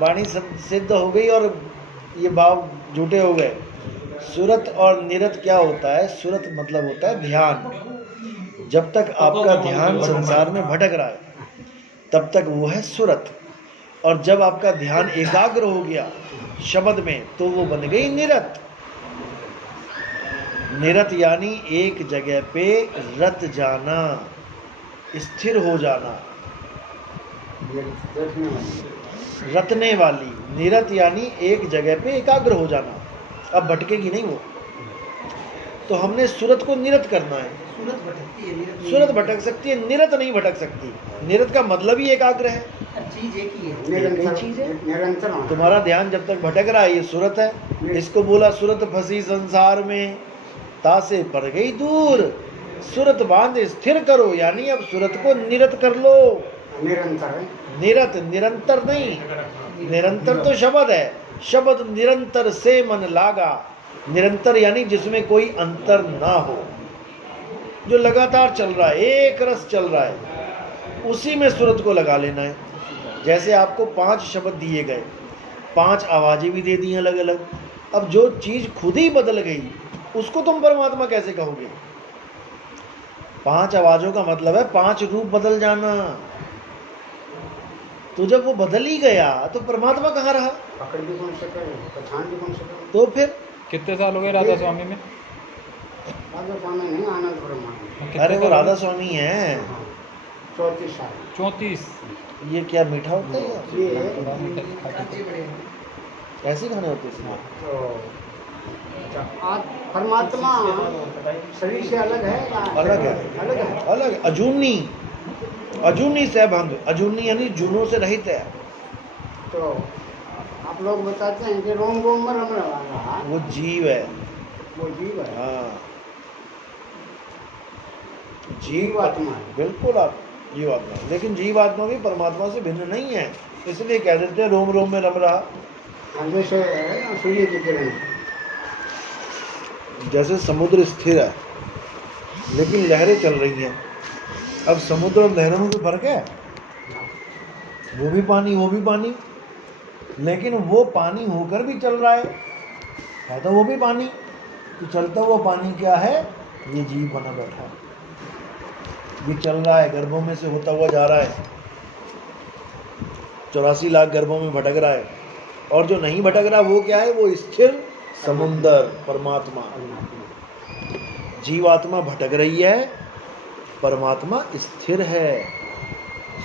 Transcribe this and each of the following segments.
वाणी सिद्ध हो गई और ये भाव झूठे हो गए। सुरत और निरत क्या होता है? सुरत मतलब होता है ध्यान। जब तक आपका ध्यान संसार में भटक रहा है तब तक वो है सुरत, और जब आपका ध्यान एकाग्र हो गया शब्द में तो वो बन गई निरत। निरत यानी एक जगह पे रत जाना, स्थिर हो जाना, रतने वाली। निरत यानी एक जगह पे एकाग्र हो जाना, अब भटकेगी नहीं वो। तो हमने सुरत को निरत करना है। सूरत भटकती है, सुरत भटक सकती है, निरत नहीं भटक सकती। निरत का मतलब ही एकाग्र है, चीज एक ही है, एक ही चीज है। निरंतर तुम्हारा ध्यान जब तक भटक रहा है ये सुरत है। इसको बोला सुरत फंसी संसार में, तासे पड़ गई दूर। सुरत बांध स्थिर करो, यानी अब सुरत को निरत कर लो। निरंतर है, निरत निरंतर नहीं, निरंतर तो शब्द है। शब्द निरंतर से मन लागा। निरंतर यानी जिसमें कोई अंतर ना हो, जो लगातार चल रहा है, एक रस चल रहा है, उसी में सुरत को लगा लेना है। जैसे आपको 5 शब्द दिए गए, 5 आवाजें भी दे दी अलग अलग। अब जो चीज खुद ही बदल गई उसको तुम परमात्मा कैसे कहोगे? 5 आवाजों का मतलब है 5 रूप बदल जाना। तो जब वो बदल ही गया तो परमात्मा कहाँ रहा? पकड़ भी कौन से करे, पहचान भी कौन से करे। तो फिर कितने साल हो गए राधा स्वामी में? राधा स्वामी नहीं, आनंद ब्रह्मा। अरे वो राधा स्वामी है। 34 साल। 34। ये क्या मीठा होता है या? ये कांचे बड़े हैं। ऐसे खाने होते हैं इसमें? तो अच्छा, आज परमात्मा शरीर से अलग है या अलग है, अलग है। अलग। अजूनी, अजूनी सैभंग। अजूनी यानी जूनों से रहित है। तो आप लोग बताते हैं कि रोम रोम में रम रहा, वो जीव है। वो जीव है, हाँ, जीवात्मा है। बिल्कुल आप जीवात्मा, लेकिन जीवात्मा भी परमात्मा से भिन्न नहीं है। इसलिए कह देते हैं रोम रोम में रम रहा। जैसे सूर्य की किरण, जैसे समुद्र स्थिर है लेकिन लहरें चल रही हैं। अब समुद्र और लहरों में तो फर्क है। वो भी पानी, वो भी पानी, लेकिन वो पानी होकर भी चल रहा है तो वो भी पानी। तो चलता हुआ पानी क्या है? ये जीव बना बैठा है। ये चल रहा है, गर्भों में से होता हुआ जा रहा है, 84 लाख गर्भों में भटक रहा है। और जो नहीं भटक रहा वो क्या है? वो स्थिर समुंदर परमात्मा। जीवात्मा भटक रही है, परमात्मा स्थिर है।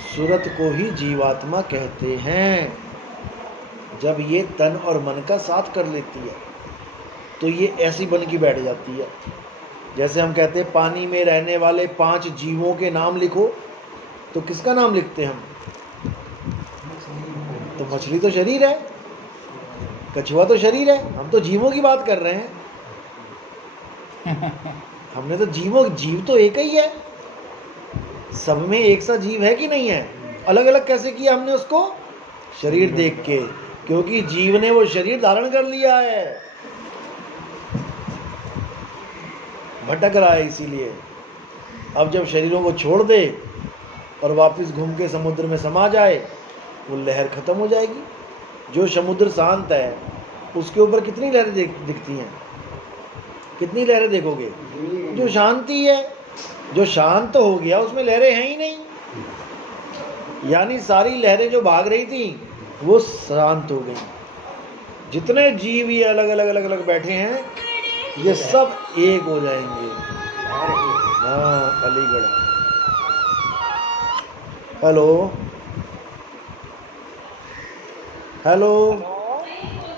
सुरत को ही जीवात्मा कहते हैं। जब ये तन और मन का साथ कर लेती है तो ये ऐसी बन की बैठ जाती है। जैसे हम कहते हैं पानी में रहने वाले 5 जीवों के नाम लिखो, तो किसका नाम लिखते हैं हम? तो मछली तो शरीर है, कछुआ तो शरीर है, हम तो जीवों की बात कर रहे हैं। हमने तो जीव तो एक ही है। सब में एक सा जीव है कि नहीं है? अलग अलग कैसे किया हमने उसको? शरीर देख के, क्योंकि जीव ने वो शरीर धारण कर लिया है, भटक रहा है इसीलिए। अब जब शरीरों को छोड़ दे और वापस घूम के समुद्र में समा जाए, वो लहर खत्म हो जाएगी। जो समुद्र शांत है उसके ऊपर कितनी लहरें दिखती हैं? कितनी लहरें देखोगे? जो शांति है, जो शांत हो गया उसमें लहरें हैं ही नहीं। यानी सारी लहरें जो भाग रही थी वो शांत हो गई। जितने जीव ये अलग अलग बैठे हैं ये सब एक हो जाएंगे। हाँ, अलीगढ़। Hello hello,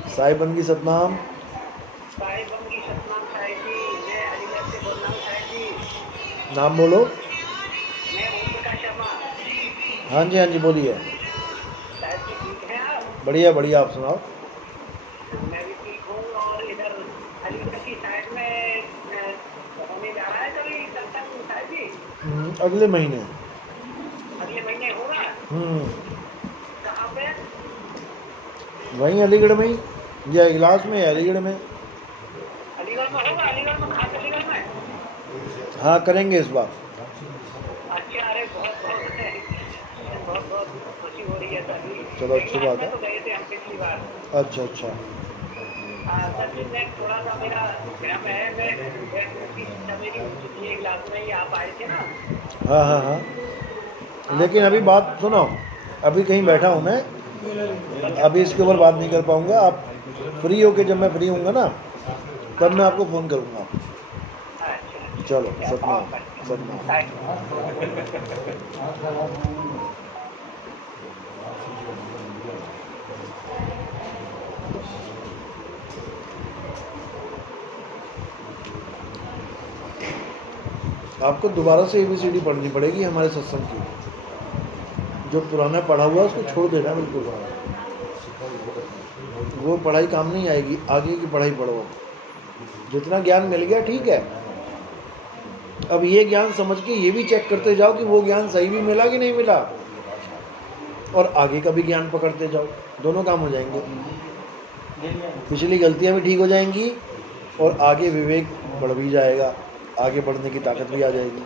Sahib बंगी Satnam. नाम बोलो। हाँ जी, हाँ जी, बोलिए। बढ़िया बढ़िया, आप सुनाओ। मैं भी ठीक हूँ। और इधर अलीगढ़ की साइड में होने जा रहा है कभी सत्संग साहिब जी? अगले महीने। अगले महीने होगा? कहाँ पे? वहीं अलीगढ़ में ही, या इगलास में, अलीगढ़ में। अलीगढ़ में होगा? अलीगढ़ में? खास अलीगढ़ में? हाँ, करेंगे इस बार। अच्छा, अरे बहुत बहुत बहुत बहुत खुशी हो रही है सर। चलो, अच्छी बात है। तो गए थे हम बार। अच्छा अच्छा। सर जी मैं थोड़ा सा मेरा भ्रम है, मैं की शिक्षा मेरी हो चुकी है, क्लास में ही आप आए थे ना। हाँ हाँ हाँ, लेकिन अभी बात सुनो, अभी कहीं बैठा हूँ मैं, अभी इसके ऊपर बात नहीं कर पाऊँगा। आप फ्री होके, जब मैं फ्री होऊंगा ना तब मैं आपको फ़ोन करूँगा। अच्छा चलो सतनाम सतनाम। आपको दोबारा से ABCD पढ़नी पड़ेगी हमारे सत्संग की। जो पुराना पढ़ा हुआ है उसको छोड़ देना बिल्कुल, वो पढ़ाई काम नहीं आएगी, आगे की पढ़ाई पढ़ो। जितना ज्ञान मिल गया ठीक है, अब ये ज्ञान समझ के ये भी चेक करते जाओ कि वो ज्ञान सही भी मिला कि नहीं मिला, और आगे का भी ज्ञान पकड़ते जाओ, दोनों काम हो जाएंगे। पिछली गलतियां भी ठीक हो जाएंगी और आगे विवेक बढ़ भी जाएगा, आगे बढ़ने की ताकत भी आ जाएगी।